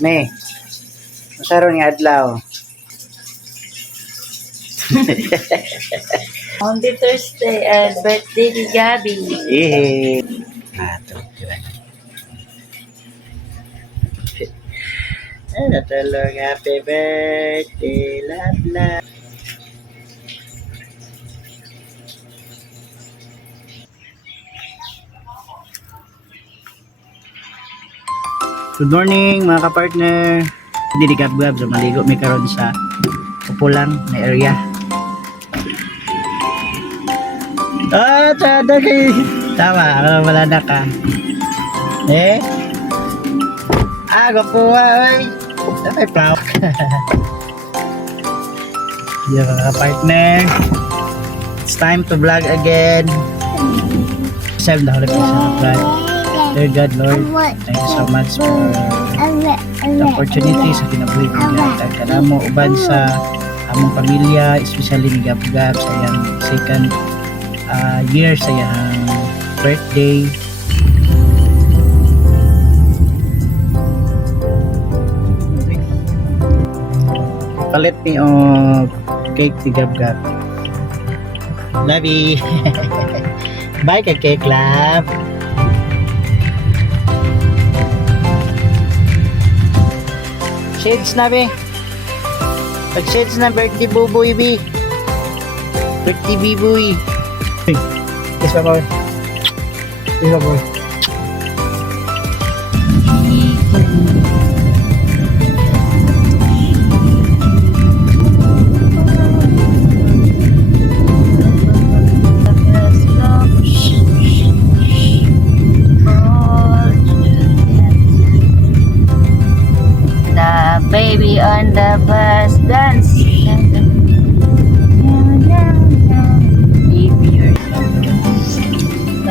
Me. Masaron nga adlaw. On the Thursday, birthday ni Gabi. Eh. Ato. Ano tulog, happy birthday, love, love. Good morning mga kapartner. Hindi di gab-gab sa maligo may karon sa Upulang na area. Tada kay tama, wala na ka. Gapuha ay. Ay proud. Yo mga partner. It's time to vlog again. Save na ulit sa vlog. Dear God, Lord, thank you so much for the opportunity sa kinabuhi ko niya. Kanamo uban sa among pamilya, especially ni Gab-Gab sa iyang second year sa iyang birthday. Palit ni cake ni Gab-Gab. Love you. Bye kay Cake Love. Shades na be. Pag shades na birthday buboy be. Birthday biboy. Kiss pa boy. Kiss pa boy. Baby on the bus dance.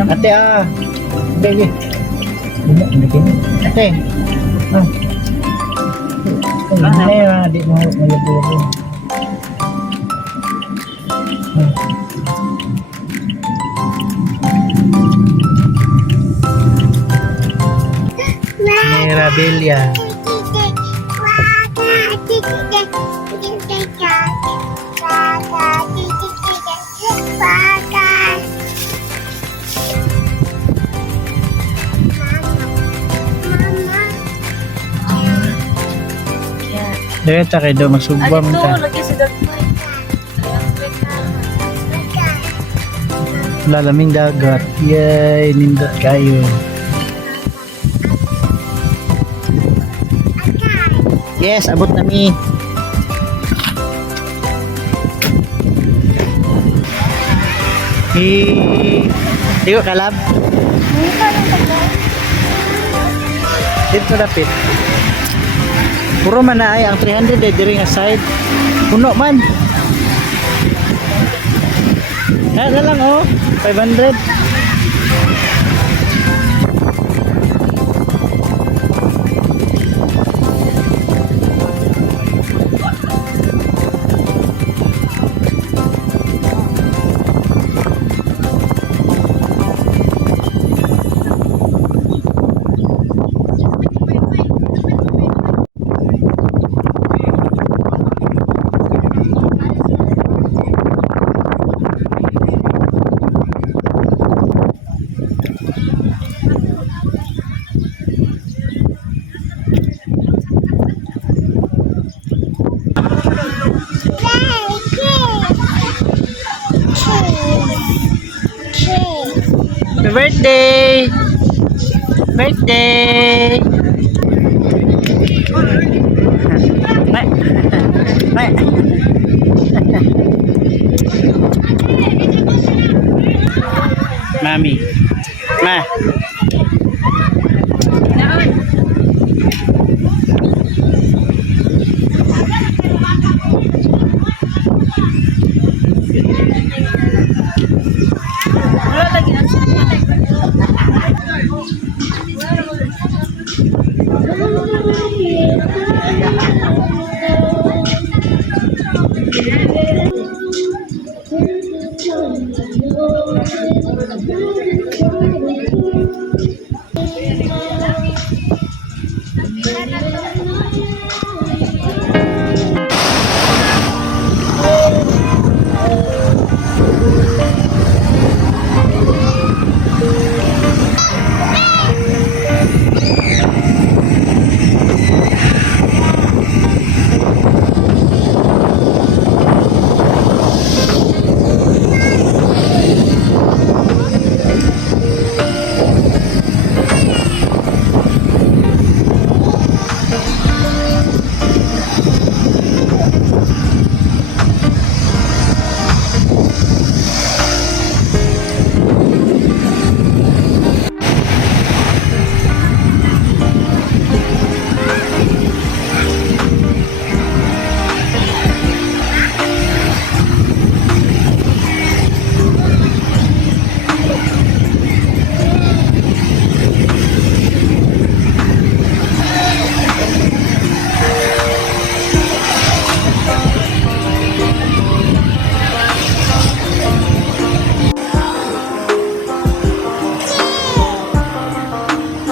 Ate baby. Ate. Di mo malabo. Mirabilia. Diretso kayo doon, magsubwang ka. Lagi si Dagmay. Lalaming dagat. Yay, nindot kayo. Yes, abot na mi. Di ko kalab. Dito rapid. Puro man na ay ang 300 ay diri nga side. Puno man. Na lang 500. Happy birthday! Birthday! Bye! Mami. Ma.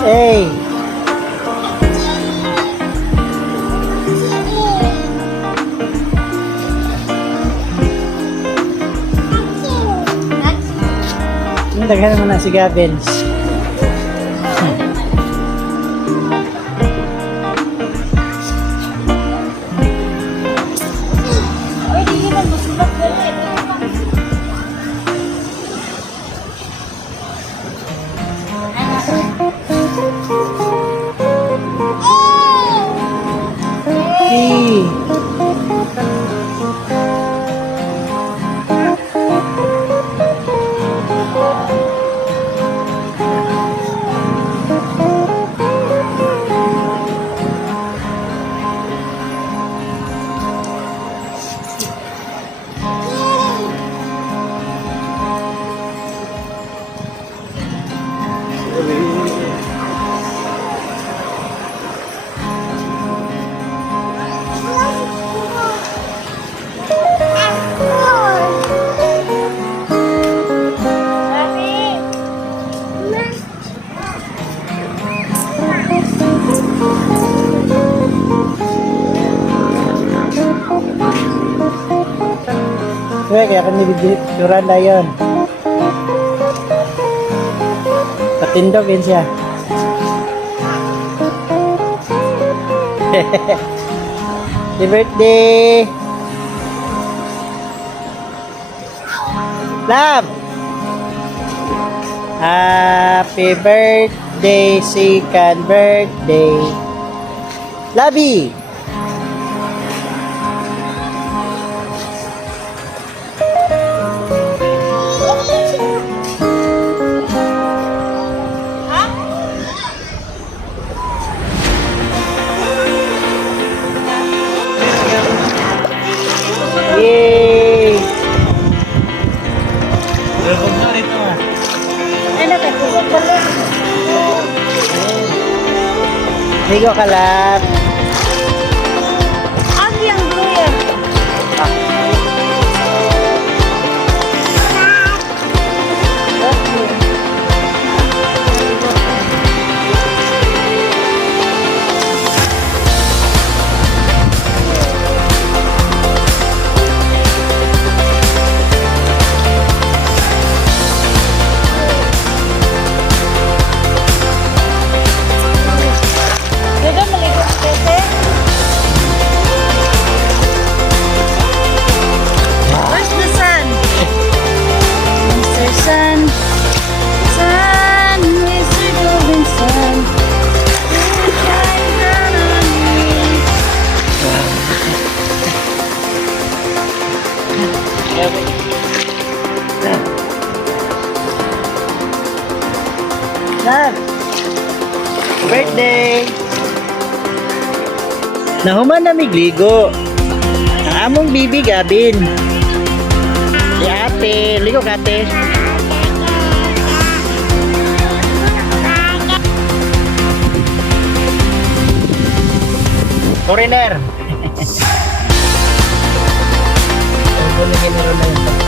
Hey! Daghan naman na si Gabins. Hey! Kaya kami bibigyan na yun. Patindog yun siya. Happy birthday! Love! Happy birthday, second birthday. Labi! Yay! Welcome na rito ah. Ano ka? Ligo ka lang. Ang yang blue. Where's the sun? Mr. Sun, Sun, Mr. Golden Sun, shine down on me. Love! Birthday! Nahuman na migligo. Ang among bibi Gabin. Si ate. Ligo ka ate. Foreigner. Ang gulo na yun.